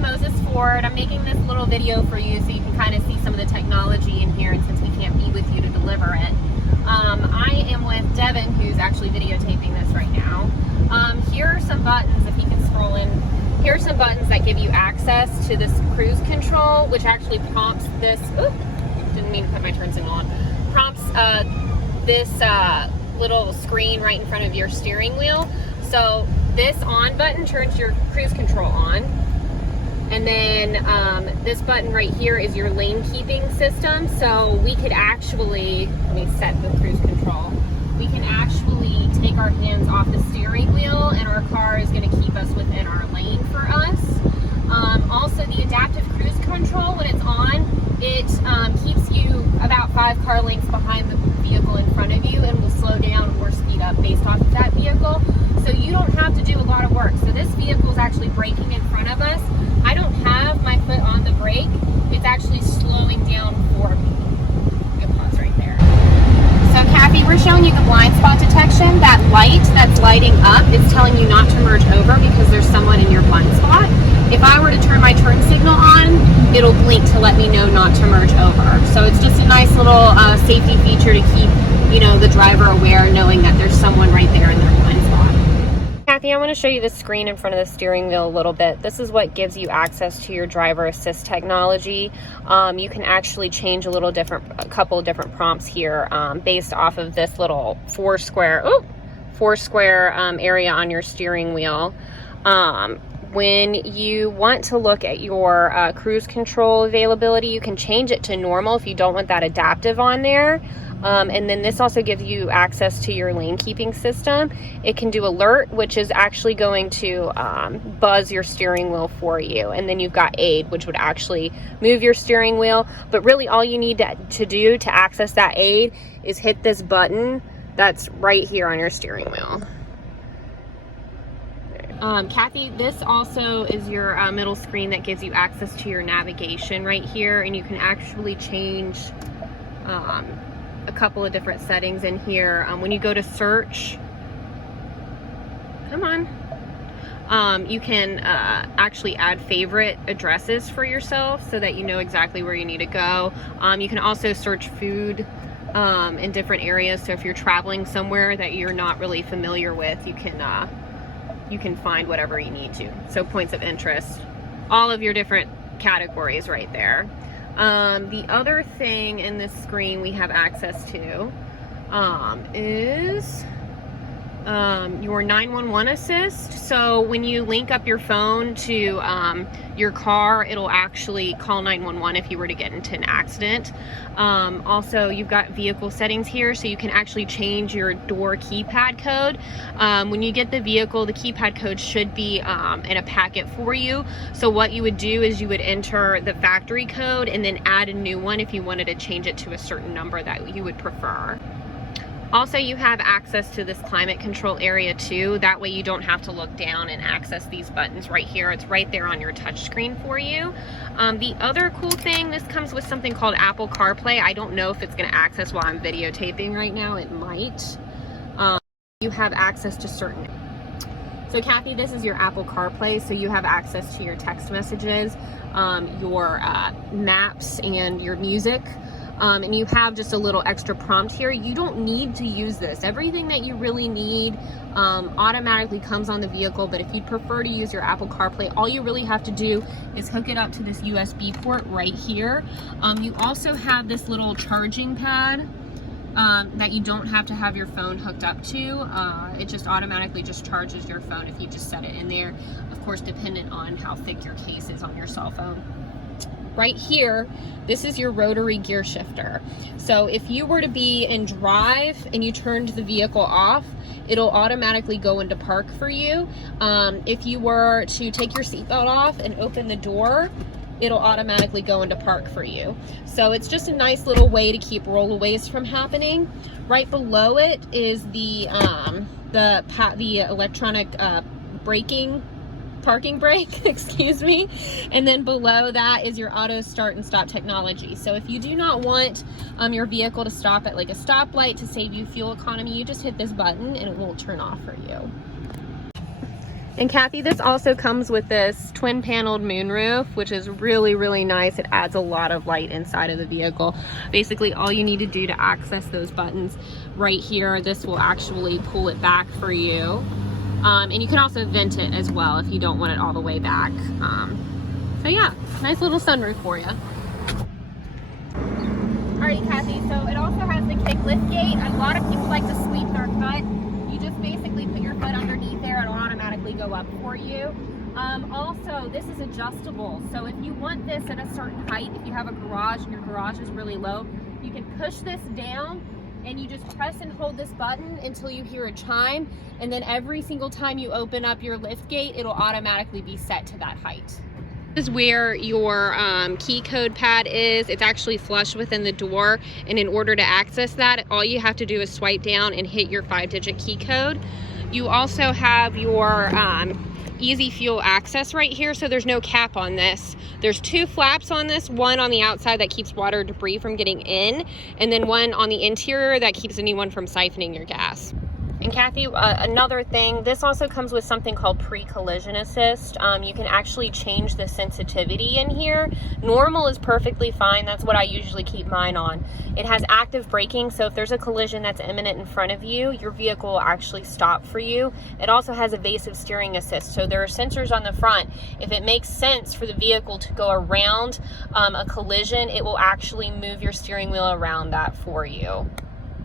Moses Ford. I'm making this little video for you so you can kind of see some of the technology in here, and since we can't be with you to deliver it. I am with Devin, who's actually videotaping this right now. Here are some buttons, if you can scroll in. Here are some buttons that give you access to this cruise control, which actually prompts this, didn't mean to put my turn signal on, prompts this little screen right in front of your steering wheel. So this on button turns your cruise control on. And then this button right here is your lane keeping system. So we could actually, let me set the cruise control. We can actually take our hands off the steering wheel and our car is going to keep us within our lane for us. Also the adaptive cruise control, when it's on, it keeps you about 5 car lengths behind the vehicle in front of you and will slow down or speed up based off of that vehicle. So you don't have to do a lot of work. So this vehicle is actually braking in front of us. I don't have my foot on the brake. It's actually slowing down for me. Good pause right there. So Kathy, we're showing you the blind spot detection. That light that's lighting up is telling you not to merge over because there's someone in your blind spot. If I were to turn my turn signal on, it'll blink to let me know not to merge over. So it's just a nice little safety feature to keep, the driver aware, knowing that there's someone right there in their blind spot. Kathy, I want to show you the screen in front of the steering wheel a little bit. This is what gives you access to your driver assist technology. You can actually change a couple of different prompts here based off of this little four square area on your steering wheel. When you want to look at your cruise control availability, you can change it to normal if you don't want that adaptive on there. And then this also gives you access to your lane keeping system. It can do alert, which is actually going to buzz your steering wheel for you. And then you've got aid, which would actually move your steering wheel. But really all you need to do to access that aid is hit this button that's right here on your steering wheel. Kathy, this also is your middle screen that gives you access to your navigation right here, and you can actually change a couple of different settings in here. When you go to search, you can actually add favorite addresses for yourself so that you know exactly where you need to go. You can also search food in different areas, so if you're traveling somewhere that you're not really familiar with, you can find whatever you need to. So points of interest, all of your different categories right there. The other thing in this screen we have access to is your 911 assist. So when you link up your phone to your car, it'll actually call 911 if you were to get into an accident. Also, you've got vehicle settings here, so you can actually change your door keypad code. When you get the vehicle, the keypad code should be in a packet for you. So what you would do is you would enter the factory code and then add a new one if you wanted to change it to a certain number that you would prefer. Also, you have access to this climate control area too. That way you don't have to look down and access these buttons right here. It's right there on your touch screen for you. The other cool thing, this comes with something called Apple CarPlay. I don't know if it's going to access while I'm videotaping right now. It might. You have access to certain. So Kathy, this is your Apple CarPlay. So you have access to your text messages, your maps, and your music. And you have just a little extra prompt here. You don't need to use this. Everything that you really need automatically comes on the vehicle, but if you'd prefer to use your Apple CarPlay, all you really have to do is hook it up to this USB port right here. You also have this little charging pad that you don't have to have your phone hooked up to. It just automatically just charges your phone if you just set it in there. Of course, dependent on how thick your case is on your cell phone. Right here, this is your rotary gear shifter. So if you were to be in drive and you turned the vehicle off, it'll automatically go into park for you. If you were to take your seatbelt off and open the door, it'll automatically go into park for you. So it's just a nice little way to keep rollaways from happening. Right below it is the electronic parking brake, excuse me. And then below that is your auto start and stop technology. So if you do not want your vehicle to stop at like a stoplight to save you fuel economy, you just hit this button and it will turn off for you. And Kathy, this also comes with this twin paneled moonroof, which is really, really nice. It adds a lot of light inside of the vehicle. Basically, all you need to do to access those buttons right here, this will actually pull it back for you. And you can also vent it as well if you don't want it all the way back. So yeah, nice little sunroof for you. Alrighty, Kathy, so it also has the kick lift gate. A lot of people like to sweep their cut. You just basically put your foot underneath there, it'll automatically go up for you. Also, this is adjustable, so if you want this at a certain height, if you have a garage and your garage is really low, you can push this down and you just press and hold this button until you hear a chime, and then every single time you open up your lift gate, it'll automatically be set to that height. This is where your key code pad is. It's actually flush within the door, and in order to access that, all you have to do is swipe down and hit your 5-digit key code. You also have your easy fuel access right here, so there's no cap on this. There's 2 flaps on this, one on the outside that keeps water debris from getting in, and then one on the interior that keeps anyone from siphoning your gas. And Kathy, another thing, this also comes with something called pre-collision assist. You can actually change the sensitivity in here. Normal is perfectly fine. That's what I usually keep mine on. It has active braking, so if there's a collision that's imminent in front of you, your vehicle will actually stop for you. It also has evasive steering assist, so there are sensors on the front. If it makes sense for the vehicle to go around a collision, it will actually move your steering wheel around that for you.